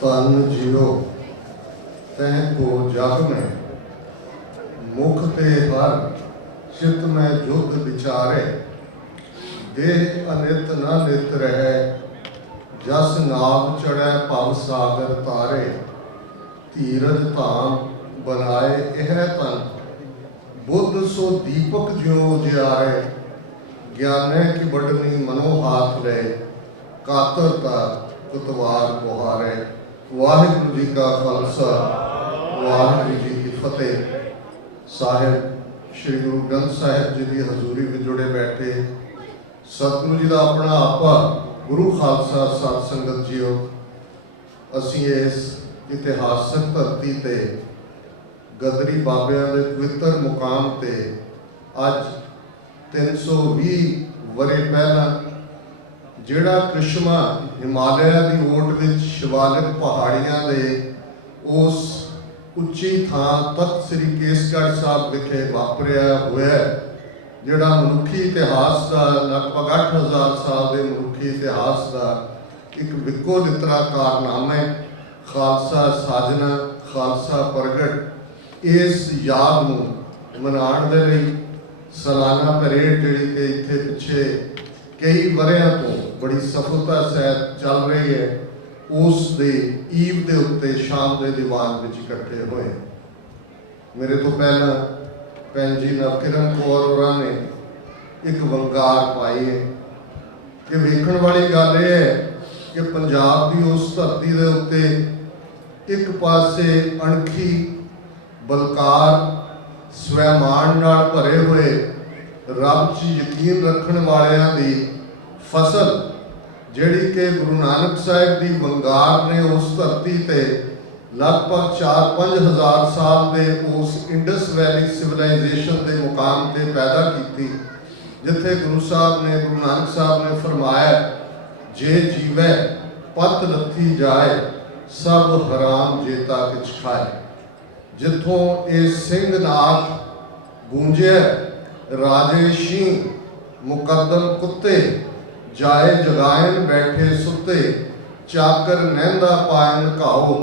तन जियो तह को जग में, मुख ते हर चित में युद्ध विचारे। देह अनित न नित रहे, जस नाव चढ़ै भव सागर तारे। धीरज धाम बनाए यह तन, बुद्ध सो दीपक ज्यों जियारे। ज्ञाने की बढ़नी मनो हाथ ले, कातरता कुतवार बुहारे। वाहिगुरु जी का खालसा, वाहिगुरु जी की फतेह। साहिब श्री गुरु ग्रंथ साहिब जी की हजूरी में जुड़े बैठे सतगुरु जी का अपना आपा गुरु खालसा सत संगत जीओ, असी इस इतिहासक धरती ते गदरी बाबियां दे पवित्र मुकाम ते अज 320 वरे पहला जिहड़ा कृष्मा हिमालय की ओट विच शिवालिक पहाड़ियां दे उस उच्ची थां तख्त श्री केसगढ़ साहब विखे वापरिया होया, जिहड़ा मनुखी इतिहास का लगभग 8000 साल के मनुखी इतिहास का एक विको लितरा कारनामा है। खालसा साजना, खालसा प्रगट, इस याद नूं मनाउण दे लई सालाना परेड जिहड़ी कि इत्थे पिछे कई वरियां तो बड़ी सफलता सहित चल रही है, उस दे ईव दे उत्ते शाम के दीवान विच इकट्ठे होए। मेरे तो पहला भैन जी नवकिरण कौर होरां ने एक वंगार पाई है कि वेखण वाली गल यह है कि पंजाब की उस धरती के उत्ते एक पासे अणखी बलकार स्वैमान नाल भरे हुए रब च यकीन रखण वालियां दी फसल जिहड़ी कि गुरु नानक साहिब की वंगार ने उस धरती ते लगभग 4-5 हज़ार साल के उस इंडस वैली सिविलाइजेशन के मुकाम ते पैदा की, जिथे गुरु साहब ने गुरु नानक साहब ने फरमाया, जे जीवै पत लथी जाए, सब हराम जेता किछ खाए। जिथों ये सिंहनाथ गूंजे, राजे शीं मुकदम कुत्ते, जाए जगायन बैठे सुते। चाकर नैंदा पायन घाओ,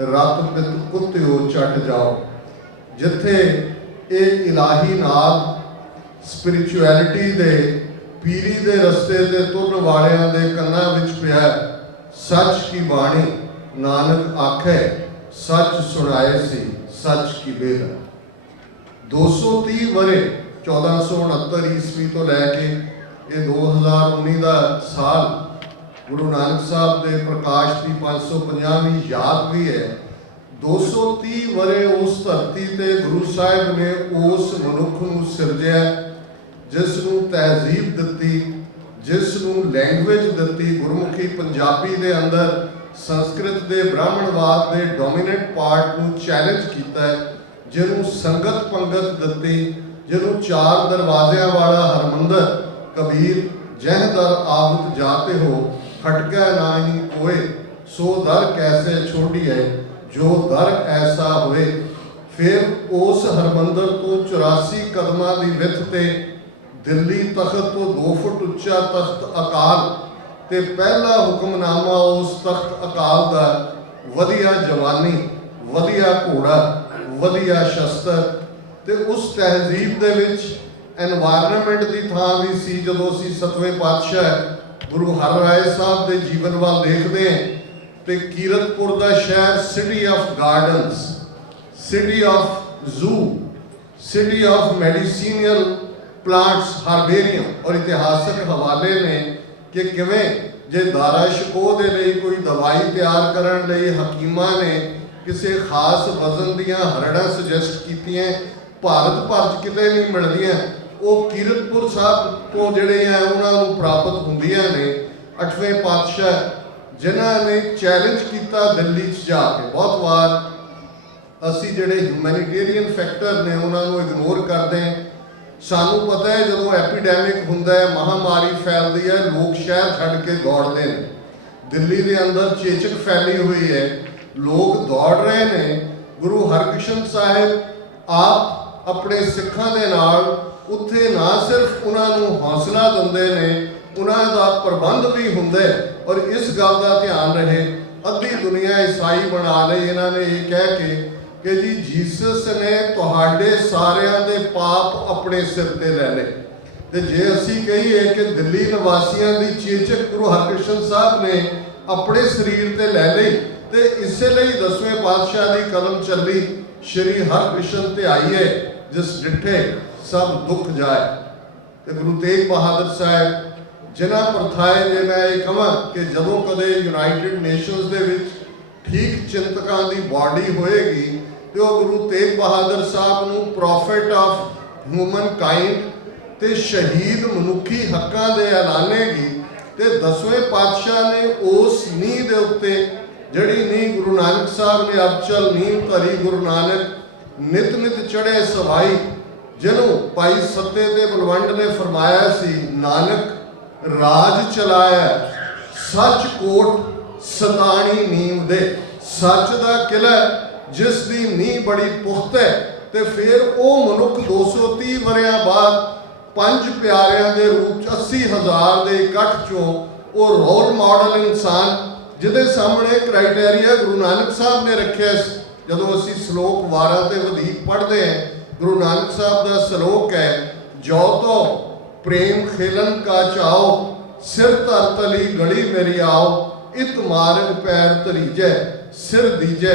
रत पित कुत्त्यो चट जाओ। जिथे ये इलाही नाद स्पिरिचुअलिटी दे पीरी दे रस्ते ते तुरन वालियां दे कन्नां विच पिया, सच की बाणी नानक आखे, सच सुनाए सी सच की बेल। 230 वरे 1469 ईस्वी तो लैके ये 2019 का साल गुरु नानक साहब के प्रकाश की 550वीं याद भी है। 230 वरे उस धरती ते गुरु साहिब ने उस मनुख नूं सिरजिया, जिसनूं तहजीब दिती, जिसनूं लैंग्वेज दिती, गुरमुखी पंजाबी दे अंदर संस्कृत के ब्राह्मणवाद के डोमीनेट पार्ट को चैलेंज किया है, जिन्हों संगत पंगत दिती, जिन्हों 4 दरवाज़ियां वाला हरमंदर कबीर जह दर आवत जाते हो, खटका नाही कोय, सो दर कैसे छोड़ी है, जो दर ऐसा होए। फिर उस हरमंदर तो 84 कदमां की विथ ते दिल्ली तख्त तो 2 फुट उच्चा तख्त अकाल ते पहला हुक्मनामा उस तख्त अकाल का वधिया जवानी, वधिया घोड़ा, वधिया शस्त्र ते उस तहजीब दे विच एनवायरनमेंट की थां भी सी। जदों असीं 7वें पातशाह गुरु हरराय साहब के जीवन वाल देखते हैं तो कीरतपुर का शहर city of gardens, city of जू, सिटी ऑफ मेडिसीनियल प्लांट्स, हार्बेरियम और इतिहासक हवाले ने कि किवें जे दारा शिको दे लई कोई दवाई तैयार करन लई हकीमां ने किसी खास वजन दियां हरड़ां सुजैसट कीतियां, भारत भर च किते नहीं मिलदियां, वो कीरतपुर साहब को जिहड़े हैं उन्होंने प्राप्त होंदियां ने। 8वें पातशाह जिन्हां ने चैलेंज किया दिल्ली च जाके, बहुत बार असी जिहड़े ह्यूमैनिटेरियन फैक्टर ने उन्होंने इग्नोर करते हैं। सानू पता है जो एपीडैमिक हुंदा है, महामारी फैलती है, लोग शहर छड्ड के दौड़ते हैं। दिल्ली के अंदर चेचक फैली हुई है, लोग दौड़ रहे हैं। गुरु हरकृष्ण साहिब आप अपने सिखां दे नाल उत्थे ना सिर्फ उन्होंने हौसला दिंदे ने, उन्हों का प्रबंध भी हुंदा है। और इस गल का ध्यान रहे ਅੱਧੀ ਦੁਨੀਆ ਈਸਾਈ ਬਣਾ ਲਈ ਇਹਨਾਂ ਨੇ ਇਹ ਕਹਿ ਕੇ ਕਿ ਜੀ ਜੀਸਸ ਨੇ ਤੁਹਾਡੇ ਸਾਰਿਆਂ ਦੇ ਪਾਪ ਆਪਣੇ ਸਿਰ ਤੇ ਲੈ ਲਏ। ਤੇ ਜੇ ਅਸੀਂ ਕਹੀਏ ਕਿ ਦਿੱਲੀ ਨਿਵਾਸੀਆਂ ਦੀ ਚੇਚਕ ਗੁਰੂ ਹਰਕ੍ਰਿਸ਼ਨ ਸਾਹਿਬ ਨੇ ਆਪਣੇ ਸਰੀਰ ਤੇ ਲੈ ਲਈ, ਤੇ ਇਸੇ ਲਈ 10ਵੇਂ ਪਾਤਸ਼ਾਹ ਦੀ ਕਲਮ ਚੱਲੀ, ਸ਼੍ਰੀ ਹਰਕ੍ਰਿਸ਼ਨ ਤੇ ਆਈਏ ਜਿਸ ਡਿਠੇ ਸਭ ਦੁੱਖ ਜਾਏ। ਤੇ ਗੁਰੂ ਤੇਗ ਬਹਾਦਰ ਸਾਹਿਬ ਜਿਨ੍ਹਾਂ ਪ੍ਰਥਾਏ ਜੇ ਮੈਂ ਇਹ ਕਹਾਂ ਕਿ ਜਦੋਂ ਕਦੇ ਯੂਨਾਈਟਿਡ ਨੇਸ਼ਨਸ ਦੇ ਵਿੱਚ ਠੀਕ ਚਿੰਤਕਾਂ ਦੀ ਬਾਡੀ ਹੋਏਗੀ ਤੇ ਉਹ ਗੁਰੂ ਤੇਗ ਬਹਾਦਰ ਸਾਹਿਬ ਨੂੰ ਪ੍ਰੋਫਿਟ ਆਫ ਹਿਊਮਨ ਕਾਈਂਡ ਤੇ ਸ਼ਹੀਦ ਮਨੁੱਖੀ ਹੱਕਾਂ ਦੇ ਐਲਾਨੇਗੀ। ਤੇ 10ਵੇਂ ਪਾਤਸ਼ਾਹ ਨੇ ਉਸ ਨੀਂਹ ਦੇ ਉੱਤੇ ਜਿਹੜੀ ਨੀਂਹ ਗੁਰੂ ਨਾਨਕ ਸਾਹਿਬ ਨੇ ਅਬਚਲ ਨੀਂਹ ਧਰੀ, ਗੁਰੂ ਨਾਨਕ ਨਿਤ ਨਿਤ ਚੜ੍ਹੇ ਸਵਾਈ, ਜਿਹਨੂੰ ਭਾਈ ਸੱਤੇ ਤੇ ਬਲਵੰਡ ਨੇ ਫਰਮਾਇਆ ਸੀ, ਨਾਨਕ ਰਾਜ ਚਲਾਇਆ ਸੱਚ ਕੋਟ ਸਤਾਣੀ ਨੀਂਹ ਦੇ। ਸੱਚ ਦਾ ਕਿਲਾ ਜਿਸ ਦੀ ਨੀਂਹ ਬੜੀ ਪੁਖਤ ਹੈ। ਤੇ ਫਿਰ ਉਹ ਮਨੁੱਖ 230 ਵਰਿਆਂ ਬਾਅਦ ਪੰਜ ਪਿਆਰਿਆਂ ਦੇ ਰੂਪ 'ਚ 80,000 ਦੇ ਇਕੱਠ 'ਚੋਂ ਉਹ ਰੋਲ ਮਾਡਲ ਇਨਸਾਨ ਜਿਹਦੇ ਸਾਹਮਣੇ ਕ੍ਰਾਈਟੇਰੀਆ ਗੁਰੂ ਨਾਨਕ ਸਾਹਿਬ ਨੇ ਰੱਖਿਆ ਸੀ। ਜਦੋਂ ਅਸੀਂ ਸ਼ਲੋਕ ਵਾਰਾਂ ਤੇ ਵਧੇਕ ਪੜ੍ਹਦੇ ਹਾਂ, ਗੁਰੂ ਨਾਨਕ ਸਾਹਿਬ ਦਾ ਸ਼ਲੋਕ ਹੈ, ਜੋ ਤੋ ਪ੍ਰੇਮ ਖੇਲਨ ਕਾ ਚਾਓ, ਸਿਰ ਧਰ ਤਲੀ ਗਲੀ ਮੇਰੀ ਆਓ, ਇਤ ਮਾਰਗ ਪੈਰ ਧਰੀਜੈ, ਸਿਰ ਦੀਜੈ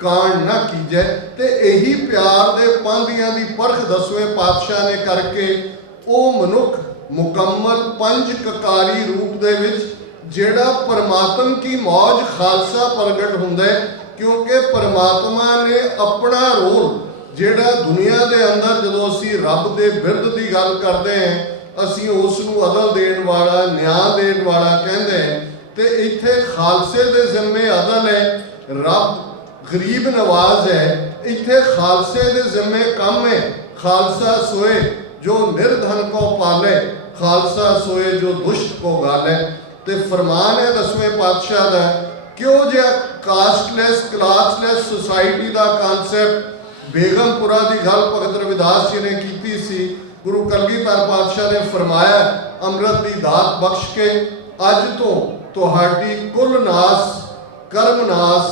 ਕਾਣ ਨਾ ਕੀਜੈ। ਤੇ ਇਹੀ ਪਿਆਰ ਦੇ ਪਾਂਧੀਆਂ ਦੀ ਪਰਖ 10ਵੇਂ ਪਾਤਸ਼ਾਹ ਨੇ ਕਰਕੇ ਉਹ ਮਨੁੱਖ ਮੁਕੰਮਲ ਪੰਜ ਕਕਾਰੀ ਰੂਪ ਦੇ ਵਿੱਚ ਜਿਹੜਾ ਪਰਮਾਤਮ ਕੀ ਮੌਜ ਖਾਲਸਾ ਪ੍ਰਗਟ ਹੁੰਦਾ ਹੈ। ਕਿਉਂਕਿ ਪਰਮਾਤਮਾ ਨੇ ਆਪਣਾ ਰੋਲ ਜਿਹੜਾ ਦੁਨੀਆ ਦੇ ਅੰਦਰ, ਜਦੋਂ ਅਸੀਂ ਰੱਬ ਦੇ ਬਿਰਧ ਦੀ ਗੱਲ ਕਰਦੇ ਹਾਂ, ਅਸੀਂ ਉਸ ਨੂੰ ਅਦਲ ਦੇਣ ਵਾਲਾ, ਨਿਆਂ ਦੇਣ ਵਾਲਾ ਕਹਿੰਦੇ ਹਾਂ। ਤੇ ਇੱਥੇ ਖਾਲਸੇ ਦੇ ਜ਼ਿੰਮੇ ਅਦਲ ਹੈ, ਰੱਬ ਗਰੀਬ ਨਵਾਜ਼ ਹੈ। ਇੱਥੇ ਖਾਲਸੇ ਦੇ ਜ਼ਿੰਮੇ ਕੰਮ ਹੈ, ਖਾਲਸਾ ਸੋਏ ਜੋ ਨਿਰਧਨ ਕੋ ਪਾਲੇ, ਖਾਲਸਾ ਸੋਏ ਜੋ ਦੁਸ਼ਟ ਕੋ ਗਾਲੇ। ਤੇ ਫਰਮਾਨ ਹੈ 10ਵੇਂ ਪਾਤਸ਼ਾਹ ਦਾ, ਕਿਉਂ ਜਿਹਾ ਕਾਸਟਲੈਸ ਕਲਾਸਲੈਸ ਸੁਸਾਇਟੀ ਦਾ ਕਨਸੈਪਟ ਬੇਗਮਪੁਰਾ ਦੀ ਗੱਲ ਭਗਤ ਰਵਿਦਾਸ ਜੀ ਨੇ ਕੀਤੀ ਸੀ। ਗੁਰੂ ਕਲਗੀਧਰ ਪਾਤਸ਼ਾਹ ਨੇ ਫਰਮਾਇਆ, ਅੰਮ੍ਰਿਤ ਦੀ ਦਾਤ ਬਖਸ਼ ਕੇ ਅੱਜ ਤੋਂ ਤੁਹਾਡੀ ਕੁੱਲ ਨਾਸ, ਕਰਮ ਨਾਸ,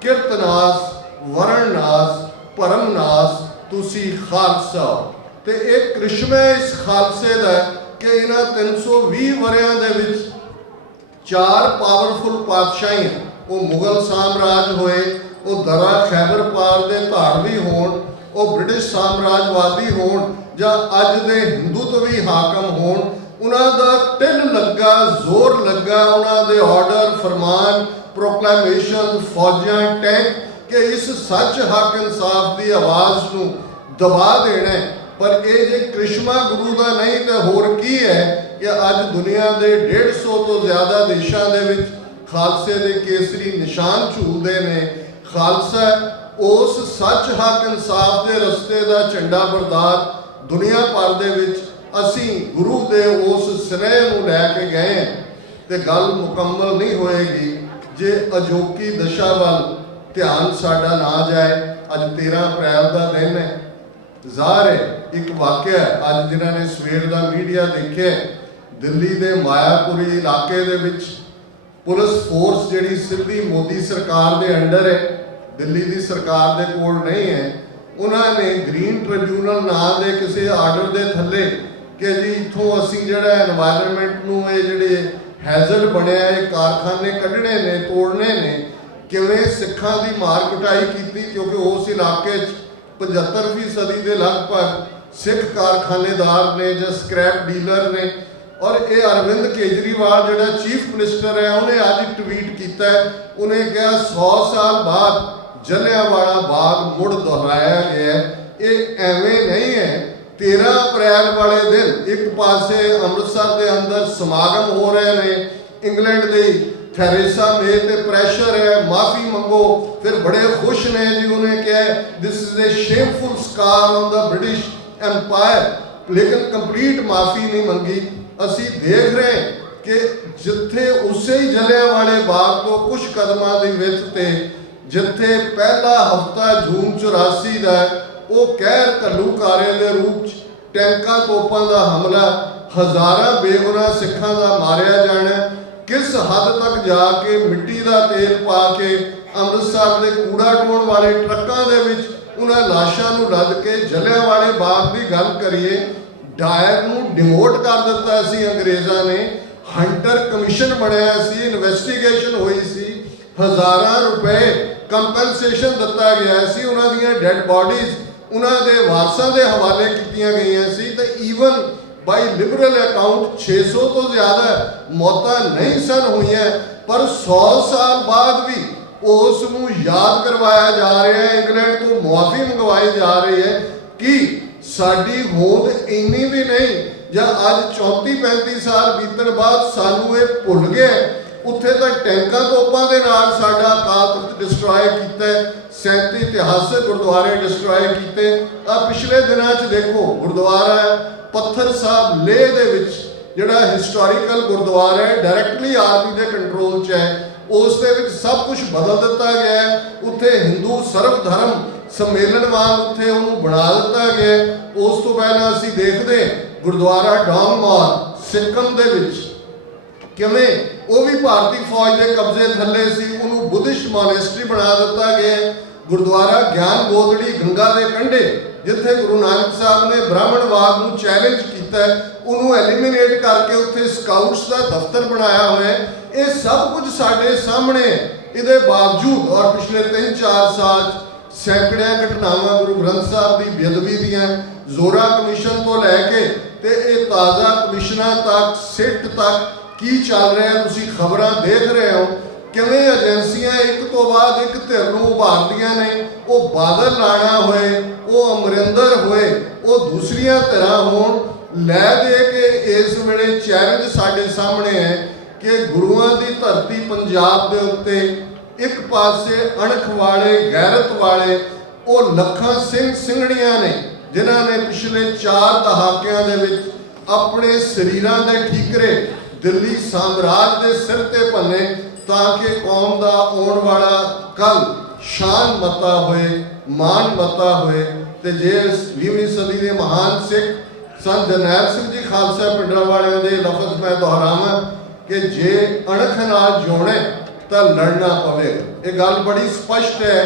ਕਿਰਤ ਨਾਸ, ਵਰਣ ਨਾਸ, ਭਰਮ ਨਾਸ, ਤੁਸੀਂ ਖਾਲਸਾ। ਤੇ ਇਹ ਕ੍ਰਿਸ਼ਮਾ ਇਸ ਖਾਲਸੇ ਦਾ ਕਿ ਇਹਨਾਂ 320 ਵਰਿਆਂ ਦੇ ਵਿੱਚ 4 ਪਾਵਰਫੁਲ ਪਾਤਸ਼ਾਹੀਆਂ, ਉਹ ਮੁਗਲ ਸਾਮਰਾਜ ਹੋਏ, ਉਹ ਦਰਾ ਖੈਬਰ ਪਾਰ ਦੇ ਧਾੜਵੀ ਹੋਣ, ਉਹ ਬ੍ਰਿਟਿਸ਼ ਸਾਮਰਾਜਵਾਦੀ ਹੋਣ, ਜਾਂ ਅੱਜ ਦੇ ਹਿੰਦੂਤਵੀ ਹਾਕਮ ਹੋਣ, ਉਹਨਾਂ ਦਾ ਢਿੱਲ ਲੱਗਾ, ਜ਼ੋਰ ਲੱਗਾ, ਉਹਨਾਂ ਦੇ ਆਰਡਰ, ਫਰਮਾਨ, ਪ੍ਰੋਕਲੇਮੇਸ਼ਨ, ਫੌਜਾਂ, ਟੈਂਕ ਕਿ ਇਸ ਸੱਚ ਹੱਕ ਇਨਸਾਫ ਦੀ ਆਵਾਜ਼ ਨੂੰ ਦਬਾ ਦੇਣਾ। ਪਰ ਇਹ ਜੇ ਕ੍ਰਿਸ਼ਮਾ ਗੁਰੂ ਦਾ ਨਹੀਂ ਤਾਂ ਹੋਰ ਕੀ ਹੈ ਕਿ ਅੱਜ ਦੁਨੀਆ ਦੇ 150 ਤੋਂ ਜ਼ਿਆਦਾ ਦੇਸ਼ਾਂ ਦੇ ਵਿੱਚ ਖਾਲਸੇ ਦੇ ਕੇਸਰੀ ਨਿਸ਼ਾਨ ਝੂਲਦੇ ਨੇ। ਖਾਲਸਾ ਉਸ ਸੱਚ ਹੱਕ ਇਨਸਾਫ ਦੇ ਰਸਤੇ ਦਾ ਝੰਡਾ ਬਰਦਾਰ ਦੁਨੀਆ ਭਰ ਦੇ ਵਿੱਚ ਅਸੀਂ ਗੁਰੂ ਦੇ ਉਸ ਸਨੇਹ ਨੂੰ ਲੈ ਕੇ ਗਏ। ਤੇ ਗੱਲ ਮੁਕੰਮਲ ਨਹੀਂ ਹੋਏਗੀ ਜੇ ਅਜੋਕੀ ਦਸ਼ਾ ਵੱਲ ਧਿਆਨ ਸਾਡਾ ਨਾ ਜਾਏ। ਅੱਜ 13 ਅਪ੍ਰੈਲ ਦਾ ਦਿਨ ਹੈ। ਜ਼ਾਹਰ ਹੈ ਇੱਕ ਵਾਕਿਆ ਅੱਜ ਜਿਨ੍ਹਾਂ ਨੇ ਸਵੇਰ ਦਾ ਮੀਡੀਆ ਦੇਖਿਆ, ਦਿੱਲੀ ਦੇ ਮਾਇਆਪੁਰੀ ਇਲਾਕੇ ਦੇ ਵਿੱਚ ਪੁਲਿਸ ਫੋਰਸ ਜਿਹੜੀ ਸਿੱਧੀ ਮੋਦੀ ਸਰਕਾਰ ਦੇ ਅੰਡਰ ਹੈ, ਦਿੱਲੀ ਦੀ ਸਰਕਾਰ ਦੇ ਕੋਲ ਨਹੀਂ ਹੈ, ਉਹਨਾਂ ਨੇ ਗ੍ਰੀਨ ਟ੍ਰਿਬਿਊਨਲ ਨਾਂ ਦੇ ਕਿਸੇ ਆਰਡਰ ਦੇ ਥੱਲੇ ਕਿ ਜੀ ਇੱਥੋਂ ਅਸੀਂ ਜਿਹੜਾ এনवायरमेंट ਨੂੰ ਇਹ ਜਿਹੜੇ ਹੈਜ਼ਰਡ ਬਣਿਆ ਇਹ ਕਾਰਖਾਨੇ ਕੱਢਣੇ ਨੇ, ਤੋੜਨੇ ਨੇ, ਕਿਵੇਂ ਸਿੱਖਾਂ ਦੀ ਮਾਰ ਕੁਟਾਈ ਕੀਤੀ। ਕਿਉਂਕਿ ਉਸ ਇਲਾਕੇ 'ਚ 75% ਦੇ ਲਗਭਗ ਸਿੱਖ ਕਾਰਖਾਨੇਦਾਰ ਨੇ ਜਾਂ ਸਕ੍ਰੈਪ ਡੀਲਰ ਨੇ। ਔਰ ਇਹ ਅਰਵਿੰਦ ਕੇਜਰੀਵਾਲ ਜਿਹੜਾ ਚੀਫ ਮਿਨਿਸਟਰ ਹੈ, ਉਹਨੇ ਅੱਜ ਟਵੀਟ ਕੀਤਾ, ਉਹਨੇ ਕਿਹਾ 100 ਸਾਲ ਬਾਅਦ ਜਲਿਆਂਵਾਲਾ ਬਾਗ ਮੁੜ ਦੁਹਰਾਇਆ ਗਿਆ। ਇਹ ਐਵੇਂ ਨਹੀਂ ਹੈ। 13 ਅਪ੍ਰੈਲ ਵਾਲੇ ਦਿਨ ਇੱਕ ਪਾਸੇ ਅੰਮ੍ਰਿਤਸਰ ਦੇ ਅੰਦਰ ਸਮਾਗਮ ਹੋ ਰਹੇ ਨੇ, ਇੰਗਲੈਂਡ ਦੇ ਥੈਰੇਸਾ ਮੇ ਤੇ ਪ੍ਰੈਸ਼ਰ ਹੈ, ਮਾਫੀ ਮੰਗੋ, ਫਿਰ ਬੜੇ ਖੁਸ਼ ਨੇ ਜੀ। ਉਹਨੇ ਕਿਹਾ this is a shameful scar on the British empire, ਲੇਕਿਨ ਕੰਪਲੀਟ ਮਾਫੀ ਨਹੀਂ ਮੰਗੀ। ਅਸੀਂ ਦੇਖ ਰਹੇ ਕਿ ਜਿੱਥੇ ਉਸੇ ਹੀ ਜਲਿਆਂਵਾਲੇ ਬਾਗ ਤੋਂ ਕੁਝ ਕਦਮਾਂ ਦੀ ਵਿੱਥ ਤੇ ਜਿੱਥੇ ਪਹਿਲਾ ਹਫ਼ਤਾ ਜੂਨ 84 ਦਾ ਉਹ ਕਹਿਰ ਘੱਲੂਕਾਰੇ ਦੇ ਰੂਪ 'ਚ ਟੈਂਕਾਂ ਤੋਪਾਂ ਦਾ ਹਮਲਾ, ਹਜ਼ਾਰਾਂ ਬੇਗੁਨਾਹ ਸਿੱਖਾਂ ਦਾ ਮਾਰਿਆ ਜਾਣਾ, किस हद तक जाके मिट्टी का तेल पा के अमृतसर के कूड़ा ढोण वाले ट्रकों के विच उन्हां लाशां नूं लद के जलियांवाले बाग की गल करिए, डायर नूं डिमोट कर दिता सी अंग्रेज़ां ने, हंटर कमीशन बनया सी, इन्वेस्टिगेशन हुई सी, हज़ारां रुपए कंपनसेशन दिता गया सी, उन्हां दीयां डैड बॉडीज़ उन्हां दे वारसां दे हवाले कीतियां गईयां सी, ते ईवन बाई लिबरल अकाउंट 600 तो ज़्यादा मौतां नहीं सन हुई, पर 100 साल बाद भी उस नूं याद करवाया जा रहा है, इंग्लैंड तो मुआफ़ी मंगवाई जा रही है कि साडी होंद इन्नी भी नहीं, ਜਾਂ ਅੱਜ 34-35 ਸਾਲ ਬੀਤਣ ਬਾਅਦ ਸਾਨੂੰ ਇਹ ਭੁੱਲ ਗਏ। ਉੱਥੇ ਤਾਂ ਟੈਂਕਾਂ ਤੋਪਾਂ ਦੇ ਨਾਲ ਸਾਡਾ ਅਕਾਲ ਤਖਤ ਡਿਸਟਰੋਏ ਕੀਤਾ, 37 ਇਤਿਹਾਸਕ ਗੁਰਦੁਆਰੇ ਡਿਸਟਰੋਏ ਕੀਤੇ। ਆ ਪਿਛਲੇ ਦਿਨਾਂ 'ਚ ਦੇਖੋ ਗੁਰਦੁਆਰਾ ਪੱਥਰ ਸਾਹਿਬ ਲੇਹ ਦੇ ਵਿੱਚ ਜਿਹੜਾ ਹਿਸਟੋਰੀਕਲ ਗੁਰਦੁਆਰਾ ਹੈ, ਡਾਇਰੈਕਟਲੀ ਆਰਮੀ ਦੇ ਕੰਟਰੋਲ 'ਚ ਹੈ, ਉਸ ਦੇ ਵਿੱਚ ਸਭ ਕੁਝ ਬਦਲ ਦਿੱਤਾ ਗਿਆ ਹੈ। ਉੱਥੇ ਹਿੰਦੂ ਸਰਬ ਧਰਮ सम्मेलन वांग उत्थे उन्होंने बना दिता गया। उस तो पहला असी देखते गुरुद्वारा डोंगमौर सिक्किम दे विच किवें वो भी भारतीय फौज के कब्जे थले सी, उन्होंने बुद्धिस्ट मॉनेस्ट्री बना दिता गया। गुरुद्वारा ज्ञान गोदड़ी गंगा के कंढे जिथे गुरु नानक साहब ने ब्राह्मणवाद को चैलेंज किया, उन्होंने एलिमिनेट करके उत्थे स्काउट्स का दफ्तर बनाया हुआ है। ये सब कुछ साढ़े सामने, इसके बावजूद और पिछले 3-4 साल सैकड़ियां घटनावां गुरु ग्रंथ साहब की बेअदबी दियां, जोरा कमीशन तो लैके ते ये ताज़ा कमिशनां तक, सिट तक की चल रहा है, तुसीं खबरां देख रहे हो किवें एजेंसियां एक तो बाद एक धिर नूं उभारदियां ने। वो बादल राणा होए, वो अमरिंदर होए, वो दूसरियां धिरां होण, लै दे के इस वेले चैलेंज साडे सामने है कि गुरुआं दी धरती पंजाब दे उत्ते एक पासे अणख वाले गैरत वाले वो लखां सिंह सिंघड़ियां ने, जिन्हां ने पिछले 4 दहाकियां दे विच अपने शरीरां दे ठीकरे दिल्ली साम्राज दे सिर ते भन्ने ताकि कौम दा आउण वाला कल शान मता होए, मान मता होए। ते जे 20वीं सदी दे महान सिख संत जरनैल सिंह जी खालसा पिंडरांवालियां दे लफज मैं दोहरावां कि जे अणख नाल जिउणे तो लड़ना पवेगा, ये गल बड़ी स्पष्ट है।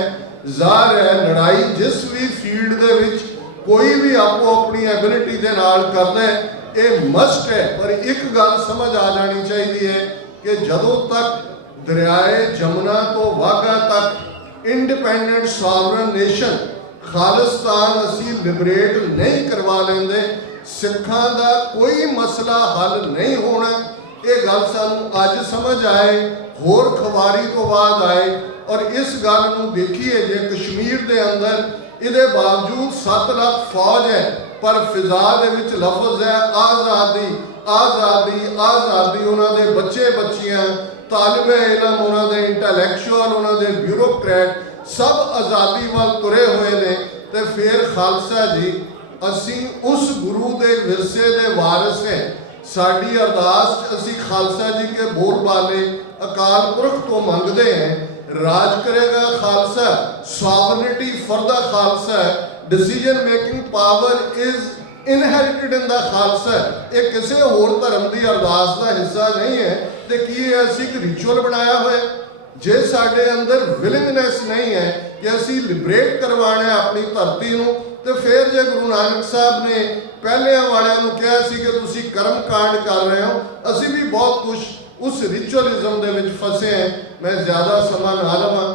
ज़ाहिर है लड़ाई जिस भी फील्ड दे विच कोई भी आपको अपनी एबिलिटी दे नाल करना है, ये मस्ट है। पर एक गल समझ आ जानी चाहिए है कि जदों तक दरियाए जमुना तो वाघा तक इंडिपेंडेंट सॉवरन नेशन खालिस्तान असी लिबरेट नहीं करवा लेंदे, सिखां दा कोई मसला हल नहीं होना। ये गल सानू अज समझ आए, होर खवारी तो बाद आए। और इस गल नूं देखिए जे कश्मीर के अंदर इहदे बावजूद 7 लाख फौज है, पर फिजा दे विच लफज है आज़ादी आज़ादी आज़ादी। उन्होंने बच्चे बच्चियां, तालिबे इलम, उन्होंने इंटैलैक्चुअल, उन्होंने ब्यूरोक्रेट सब आज़ादी वाल तुरे हुए ने। तो फिर खालसा जी असी उस गुरु के विरसे के वारिस हैं। साड़ी अरदास असी खालसा जी के बोल बाले अकाल पुरख तो मंगते हैं, राज करेगा Khalsa, sovereignty for the Khalsa, decision making power is inherited in the Khalsa. ये किसी होर धर्म की अरदास का हिस्सा नहीं है। तो की असी एक रिचुअल बनाया हुआ है? जे साडे अंदर विलिंगनेस नहीं है कि असी लिबरेट करवाना अपनी धरती नूं, तो फिर जे गुरु नानक साहब ने पहलियां वालियां नूं कहा सी कि तुसी कर्म कांड कर रहे हो, असी भी बहुत कुछ उस रिचुअलिज्म दे विच फसे हैं। मैं ज़्यादा समा ना लवां,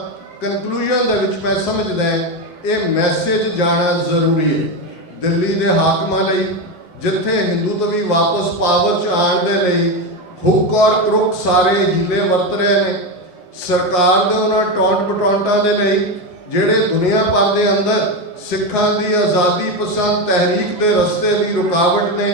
कंक्लूजन दे विच मैं समझदा है ये मैसेज जाना जरूरी है दिल्ली के हाकमां लई, जिथे हिंदुत्वी वापस पावर च आउण दे लई हुक और क्रुक सारे हीले वरत रहे हैं। सरकार दे उन्हां टौंट पटौंटां दे लई जिहड़े दुनिया भर के अंदर सिखां दी आज़ादी पसंद तहरीक के रस्ते की रुकावट ने।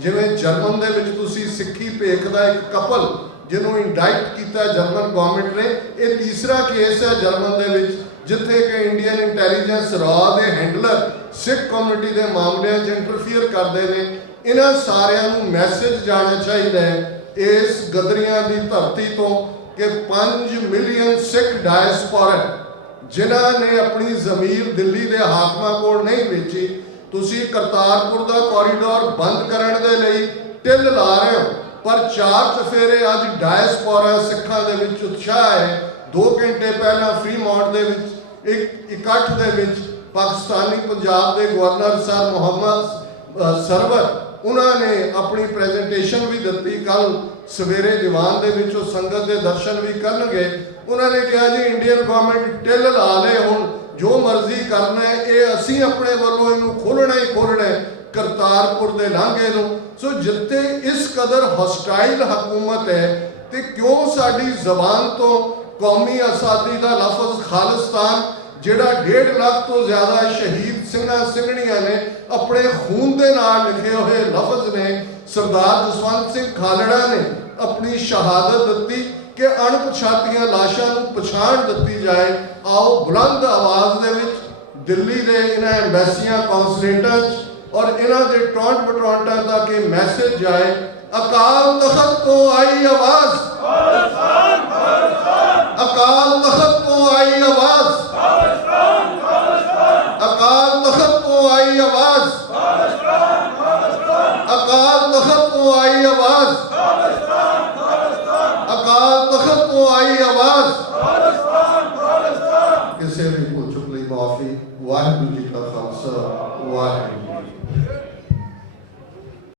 जिवें जर्मन दे विच तुसीं सिक्खी भेख दा एक कपल जिन्हों इंडाइट किया जर्मन गवर्नमेंट ने, यह तीसरा केस है जर्मन दे विच जिथे कि इंडियन इंटैलीजेंस रॉ के हैंडलर सिख कम्यूनिटी के मामलों इंटरफीयर करते हैं। इन्हां सारिਆਂ ਨੂੰ मैसेज जाना चाहिए इस गदरियां की धरती तो कि 5 मिलियन सिख डायस्पोरा जिन्हां ने अपनी ज़मीर दिल्ली के हाकमां कोल नहीं बेची। तुसीं करतारपुर का कॉरीडोर बंद करने के लिए टिल ला रहे हो, पर चार चफेरे अज डायसपोरा सिखां दे विच उत्साह है। 2 घंटे पहला फ्रीमौंट दे विच एक इकट्ठ दे विच पाकिस्तानी पंजाब के गवर्नर सर मुहम्मद सरवर उन्होंने अपनी प्रेजेंटेशन भी दी। कल सवेरे दीवान दे विच संगत के दर्शन भी करनगे। उन्होंने कहा जी इंडियन गवर्नमेंट टिल ला ले, हुण जो मर्जी करना है ये असी अपने वालों इनू खोलना ही खोलना है करतारपुर के लांघे नूं। सो जिथे इस कदर हॉस्टाइल हुकूमत है तो क्यों साडी जबान तो कौमी आज़ादी का लफज खालिस्तान जिहड़ा 1.5 लाख तो ज़्यादा शहीद सिंघां सिंघणियां ने अपने खून के नाल लिखे हुए लफज ने। सरदार जसवंत सिंह खालड़ा ने अपनी शहादत दी कि अणपछातियां लाशां नूं पछाण दी जाए। आओ बुलंद आवाज़ दे विच दिल्ली के इन्हां एम्बैसियां कौंसलेटां और इन्हां दे टोरंट बटोरंटां तक ये मैसेज जाए। अकाल तख्त तो आई आवाज़, अकाल तख्त तो आई आवाज़, अकाल तख्त तो आई आवाज़, अकाल तख्त तो आई आवाज़, अकाल तख्त तो आई आवाज़। किसी भी भुल चुक लई माफ़ी। वाहिगुरू जी का खालसा, वाहिगुरू जी।